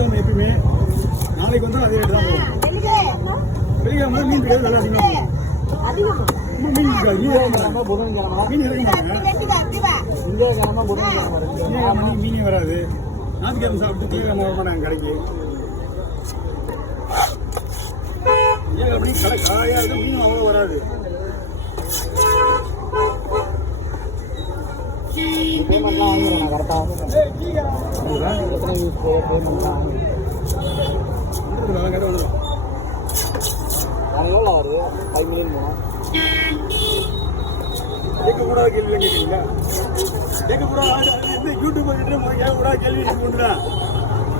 வெள்ளிக்கிழமை எப்பயுமே நாளைக்கு வந்தால் அதே ரேட்டு தான் போகும். வெள்ளிக்கிழமை மீன் கிடையாது, நல்லா அதிகமாக மீன் இருக்காது. மீன் இறங்க மீனே வராது. ஞாயிற்றுக்கிழமை சாப்பிட்டு தீவிரமாக வர மாட்டாங்க கடைக்கு. ஏன் அப்படி கடை காயாக இருக்கும், மீன் அவ்வளோ வராது. பேமெண்ட்லாம் வாங்கிடுறேன் கரெக்டாக. எவ்வளோ வருது? 5 மில்லியன் போனால் கேட்கக்கூடாத கேள்வி கேட்குறீங்களா? கேட்கக்கூடாது யூடியூப் கேட்கக்கூடாத கேள்வி வந்துடா.